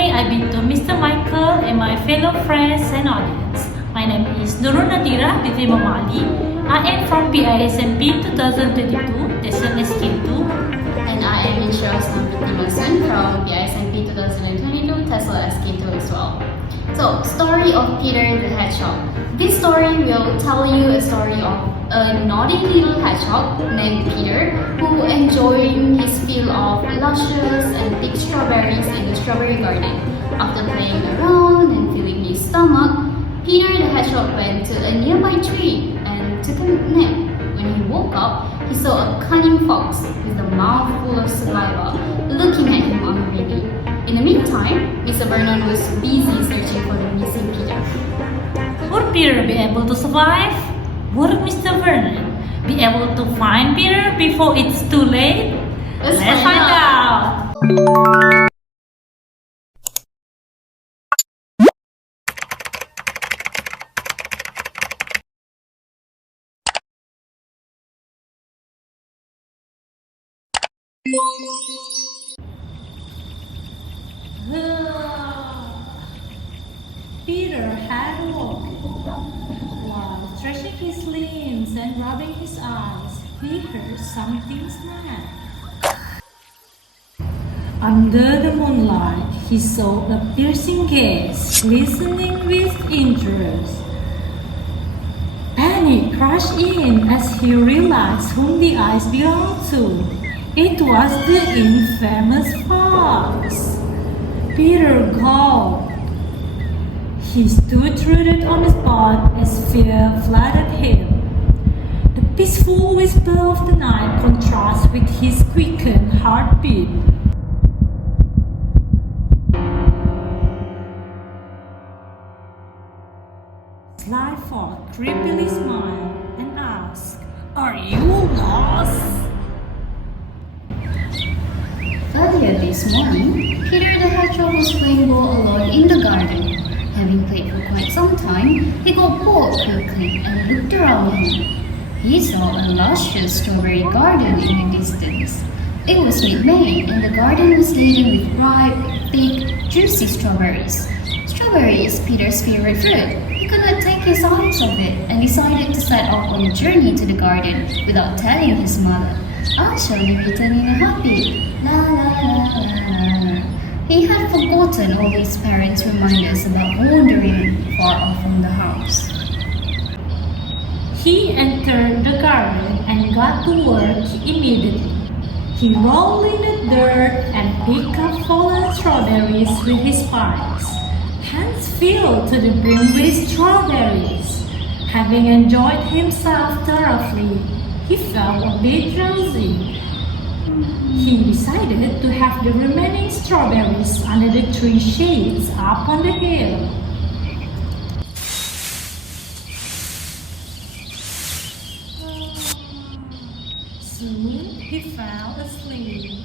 morning I bid to Mr. Michael and my fellow friends and audience. My name is Nurul Nadhirah Binti Momali. I am from PISMP 2022, Descent SK2. And I am Insyiraah Binti Maznun from PISMP 2022, Tesla SK2 as well. So, story of Peter the Hedgehog. This story will tell you a story of a naughty little hedgehog named Peter who enjoying his fill of luscious and big strawberries in the strawberry garden. After playing around and filling his stomach, Peter the Hedgehog went to a nearby tree and took a nap. When he woke up, he saw a cunning fox with a mouth full of saliva looking at him angrily. In the meantime, Mr. Vernon was busy searching for the missing Peter. Would Peter be able to survive? Would Mr. Vernon be able to find Peter before it's too late? Let's find out! Peter had a walk. While stretching his limbs and rubbing his eyes, he heard something snap. Under the moonlight, he saw a piercing gaze glistening with interest. Panic crashed in as he realized whom the eyes belonged to. It was the infamous fox. Peter gulped. He stood rooted on the spot as fear flooded him. The peaceful whisper of the night contrasts with his quickened heartbeat. Sly Fox creepily smiled and asked, "Are you lost?" Earlier this morning, Peter the Hedgehog was playing ball alone in the garden. Having played for quite some time, he got bored quickly and looked around him. He saw a luscious strawberry garden in the distance. It was mid-May and the garden was laden with ripe, thick, juicy strawberries. Strawberry is Peter's favorite fruit. He could not take his eyes off it and decided to set off on a journey to the garden without telling his mother. "I'll surely return in a heartbeat. La la la la la." He had forgotten all his parents' reminders about wandering far off from the house. He entered the garden and got to work immediately. He rolled in the dirt and picked up fallen strawberries with his spines. Hands filled to the brim with strawberries. Having enjoyed himself thoroughly, he felt a bit drowsy. He decided to have the remaining strawberries under the tree shades up on the hill. Soon he fell asleep.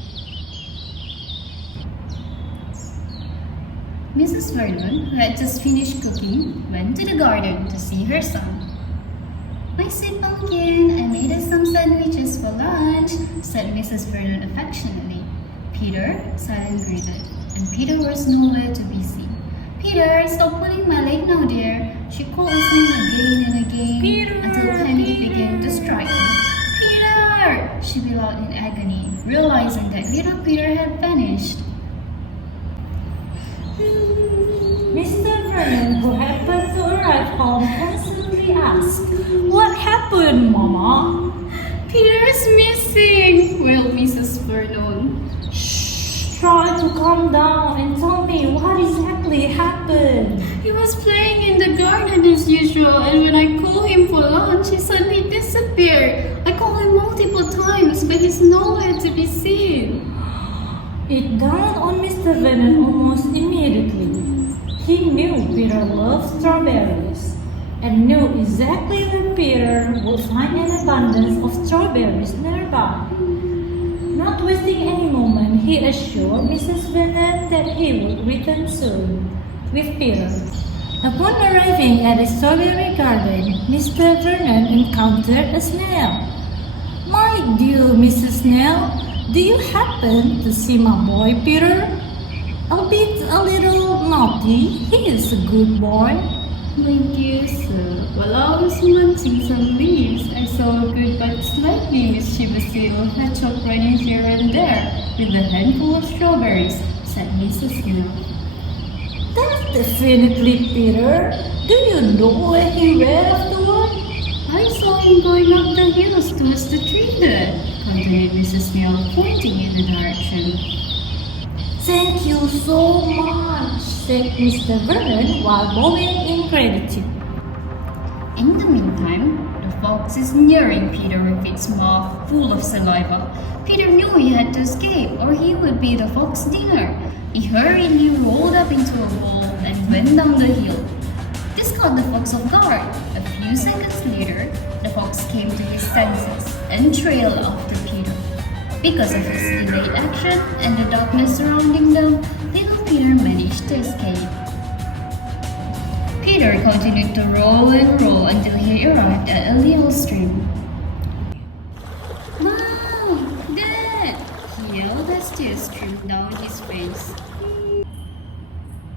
Mrs. Vernon, who had just finished cooking, went to the garden to see her son. "My sweet pumpkin, I made us some sandwiches for lunch," said Mrs. Vernon affectionately. Peter silently greeted, and Peter was nowhere to be seen. "Peter, stop pulling my leg now, dear." She called his name again and again until panic began to strike her. "Peter!" she bellowed in agony, realizing that little Peter had vanished. Mr. Vernon, who happened to arrive home, constantly asked, "What happened, Mama?" "Peter's missing," wailed Mrs. Vernon. "Shh, try to calm down and tell me what exactly happened." "He was playing in the garden as usual, and when I called him for lunch, he suddenly disappeared. I called him multiple times, but he's nowhere to be seen." It dawned on Mr. Vernon almost immediately. He knew Peter loved strawberries and knew exactly where Peter would find an abundance of strawberries nearby. Not wasting any moment, he assured Mrs. Vernon that he would return soon with Peter. Upon arriving at the strawberry garden, Mr. Vernon encountered a snail. "My dear Mrs. Snail, do you happen to see my boy Peter?" Albeit a little naughty, he is a good boy. My dear sir, while I was munching some leaves, I saw a good but slightly mischievous little hedgehog running here and there with a handful of strawberries, said Mrs. Hill. That's definitely Peter. Do you know where he went afterward? I saw him going up the hills towards the tree there, continued Mrs. Mill, pointing in the direction. Thank you so much, said Mr. Vernon while bowing in gratitude. In the meantime, the fox is nearing Peter with its mouth full of saliva. Peter knew he had to escape or he would be the fox's dinner. He hurriedly rolled up into a ball and went down the hill. This caught the fox off guard. A few seconds later, the fox came to his senses and trailed after Peter. Because of his delayed action and the darkness surrounding them, little Peter managed to escape. Peter continued to roll and roll until he arrived at a little stream. Mom! Dad! He yelled as tears streamed down his face.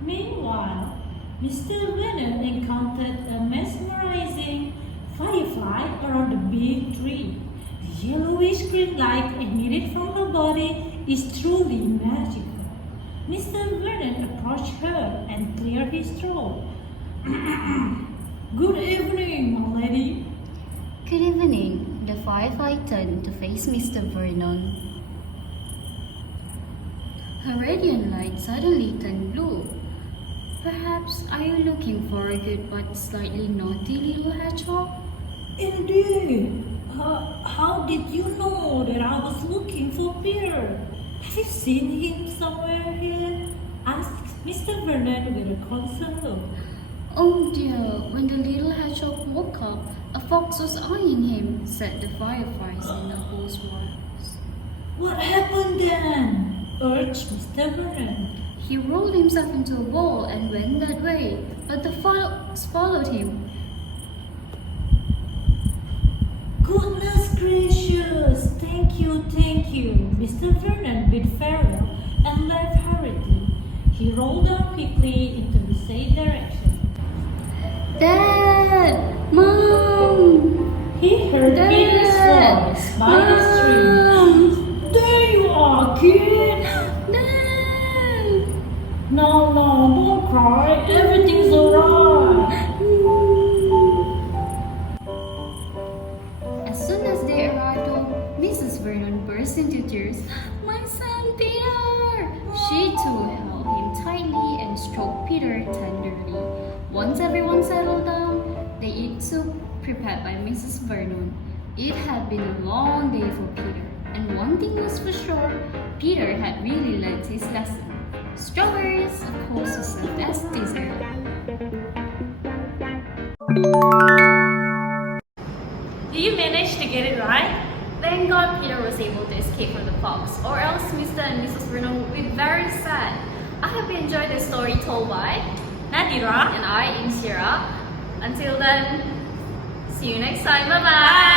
Meanwhile, Mr. Vernon encountered a mesmerizing firefly around a big tree. The yellowish green light emitted from her body is truly magical. Mr. Vernon approached her and cleared his throat. Good evening, my lady. Good evening. The firefly turned to face Mr. Vernon. Her radiant light suddenly turned blue. Perhaps are you looking for a good but slightly naughty little hedgehog? Indeed. How did you know that I was looking for Peter? Have you seen him somewhere here? Asked Mr. Vernon with a concerned look. Oh dear, when the little hedgehog woke up, a fox was eyeing him, said the fireflies in the hose wires. What happened then? Urged Mr. Vernon. He rolled himself into a ball and went that way, but the fox followed him. Goodness gracious! Thank you, Mr. Vernon bid farewell and left hurriedly. He rolled down quickly into the same direction. Dad! Mom! He heard Peter's voice by the stream. There you are, kid! Dad! No, don't cry. Everything's alright. As soon as they arrived home, Mrs. Vernon burst into tears. My son Peter! She too held him tightly and stroked Peter tenderly. Once everyone settled down, they ate soup prepared by Mrs. Vernon. It had been a long day for Peter, and one thing was for sure, Peter had really learned his lesson. Strawberries, of course, was served as dessert. Did you manage to get it right? Thank God Peter was able to escape from the fox, or else Mr. and Mrs. Vernon would be very sad. I hope you enjoyed the story told by Nadhirah and I, Insyiraah. Until then, see you next time. Bye bye.